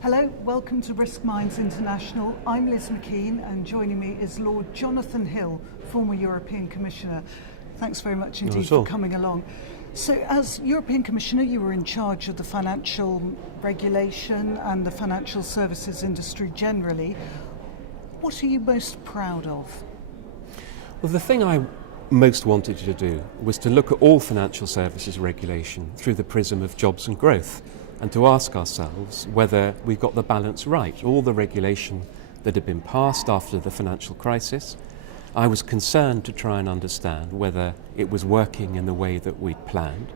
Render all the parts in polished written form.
Hello, welcome to Risk Minds International. I'm Liz McKean and joining me is Lord Jonathan Hill, former European Commissioner. Thanks very much indeed for coming along. So as European Commissioner, you were in charge of the financial regulation and the financial services industry generally. What are you most proud of? Well, the thing I most wanted to do was to look at all financial services regulation through the prism of jobs and growth, and to ask ourselves whether we got the balance right. All the regulation that had been passed after the financial crisis, I was concerned to try and understand whether it was working in the way that we'd planned,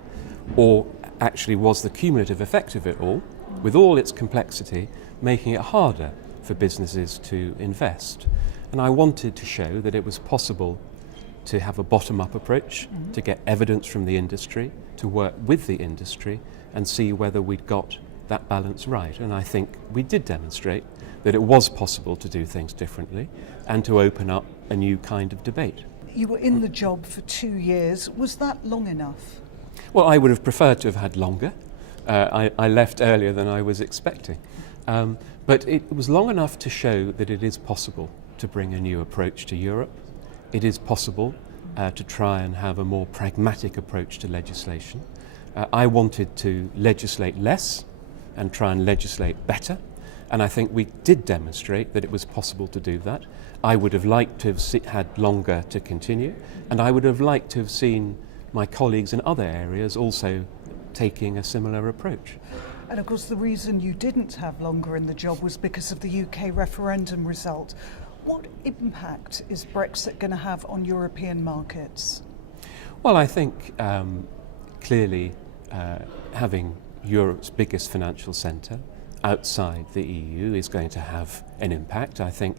or actually was the cumulative effect of it all, with all its complexity, making it harder for businesses to invest. And I wanted to show that it was possible to have a bottom-up approach, to get evidence from the industry, to work with the industry and see whether we'd got that balance right. And I think we did demonstrate that it was possible to do things differently and to open up a new kind of debate. You were in the job for 2 years. Was that long enough? Well, I would have preferred to have had longer. I left earlier than I was expecting. But it was long enough to show that it is possible to bring a new approach to Europe. It is possible to try and have a more pragmatic approach to legislation. I wanted to legislate less and try and legislate better, and I think we did demonstrate that it was possible to do that. I would have liked to have had longer to continue, and I would have liked to have seen my colleagues in other areas also taking a similar approach. And of course the reason you didn't have longer in the job was because of the UK referendum result. What impact is Brexit going to have on European markets? Well, I think clearly having Europe's biggest financial centre outside the EU is going to have an impact. I think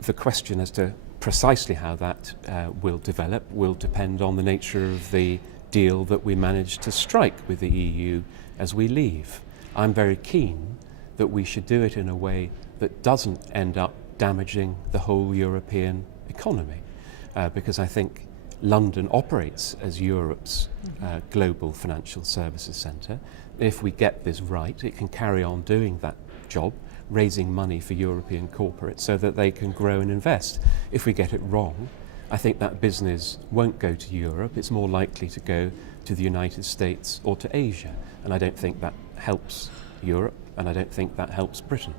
the question as to precisely how that will develop will depend on the nature of the deal that we manage to strike with the EU as we leave. I'm very keen that we should do it in a way that doesn't end up damaging the whole European economy, because I think London operates as Europe's global financial services centre. If we get this right, it can carry on doing that job, raising money for European corporates so that they can grow and invest. If we get it wrong, I think that business won't go to Europe. It's more likely to go to the United States or to Asia. And I don't think that helps Europe, and I don't think that helps Britain.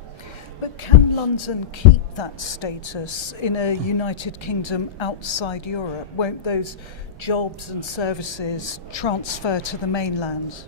But can London keep that status in a United Kingdom outside Europe? Won't those jobs and services transfer to the mainland?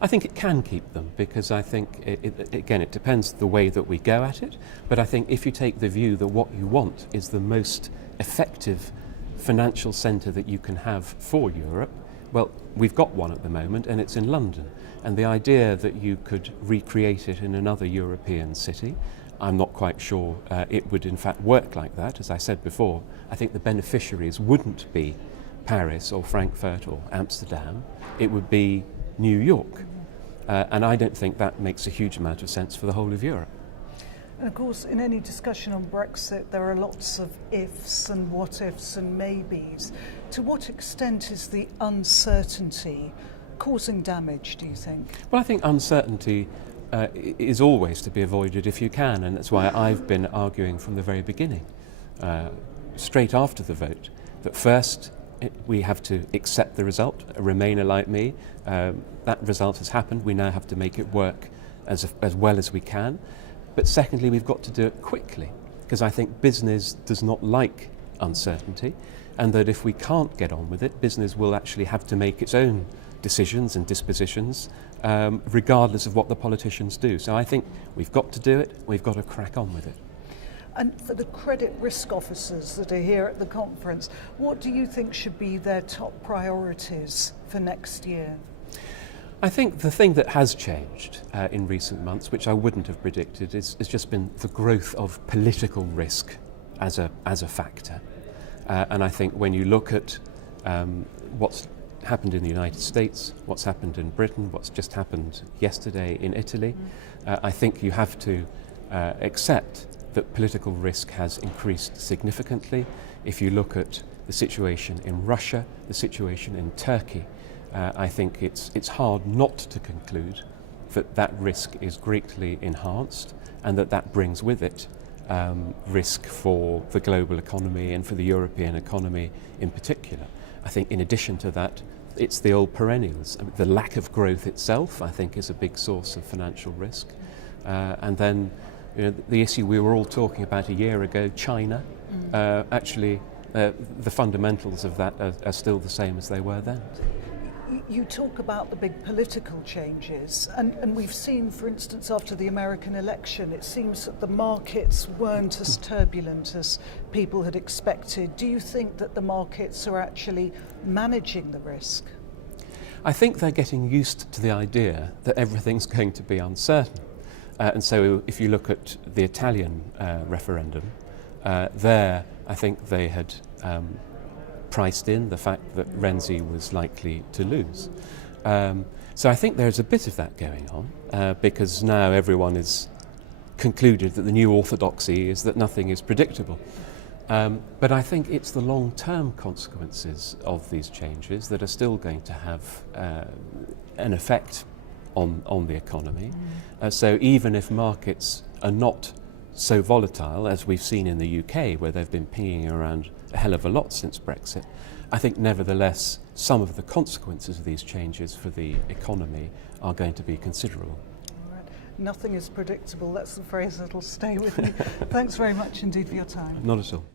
I think it can keep them, because I think, it depends the way that we go at it. But I think if you take the view that what you want is the most effective financial centre that you can have for Europe, well, we've got one at the moment, and it's in London. And the idea that you could recreate it in another European city, I'm not quite sure it would in fact work like that. As I said before, I think the beneficiaries wouldn't be Paris or Frankfurt or Amsterdam, it would be New York. And I don't think that makes a huge amount of sense for the whole of Europe. And of course, in any discussion on Brexit, there are lots of ifs and what ifs and maybes. To what extent is the uncertainty causing damage, do you think? Well, I think uncertainty is always to be avoided if you can, and that's why I've been arguing from the very beginning, straight after the vote, that first we have to accept the result. A Remainer like me, that result has happened. We now have to make it work as well as we can. But secondly, we've got to do it quickly, because I think business does not like uncertainty, and that if we can't get on with it, business will actually have to make its own decisions and dispositions, regardless of what the politicians do. So I think we've got to do it, we've got to crack on with it. And for the credit risk officers that are here at the conference, what do you think should be their top priorities for next year? I think the thing that has changed in recent months, which I wouldn't have predicted, is just been the growth of political risk as a factor. And I think when you look at what's happened in the United States, what's happened in Britain, what's just happened yesterday in Italy, I think you have to accept that political risk has increased significantly. If you look at the situation in Russia, the situation in Turkey, I think it's hard not to conclude that risk is greatly enhanced, and that brings with it risk for the global economy and for the European economy in particular. I think in addition to that, it's the old perennials. I mean, the lack of growth itself, I think, is a big source of financial risk. And then the issue we were all talking about a year ago, China, actually the fundamentals of that are still the same as they were then. You talk about the big political changes, and we've seen, for instance, after the American election, it seems that the markets weren't as turbulent as people had expected. Do you think that the markets are actually managing the risk? I think they're getting used to the idea that everything's going to be uncertain. And so if you look at the Italian referendum, there I think they had priced in the fact that Renzi was likely to lose. So I think there's a bit of that going on, because now everyone is concluded that the new orthodoxy is that nothing is predictable. But I think it's the long-term consequences of these changes that are still going to have an effect on the economy. So even if markets are not so volatile as we've seen in the UK, where they've been pinging around a hell of a lot since Brexit, I think nevertheless some of the consequences of these changes for the economy are going to be considerable. All right. Nothing is predictable. That's the phrase that'll stay with me. Thanks very much indeed for your time. Not at all.